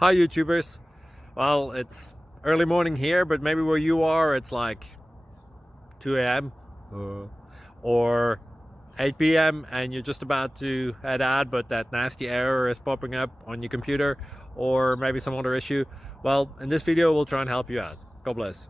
Hi YouTubers. Well, it's early morning here, but maybe where you are it's like 2 a.m. or 8 p.m. and you're just about to head out, but that nasty error is popping up on your computer, or maybe some other issue. Well, in this video we'll try and help you out. God bless.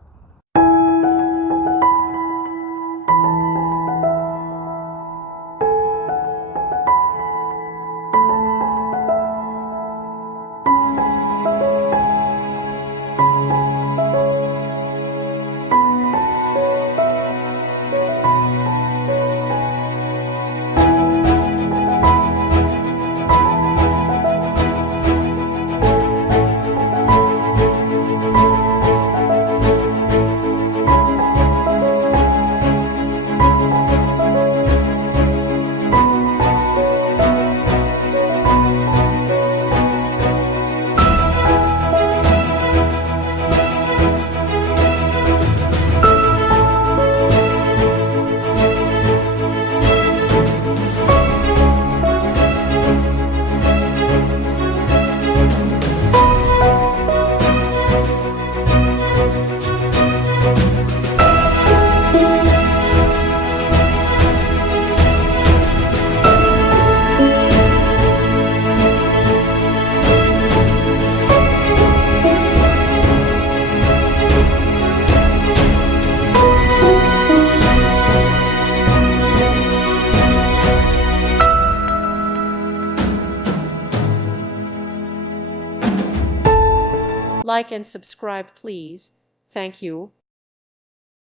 Like and subscribe, please. Thank you.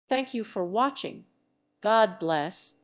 Thank you for watching. God bless.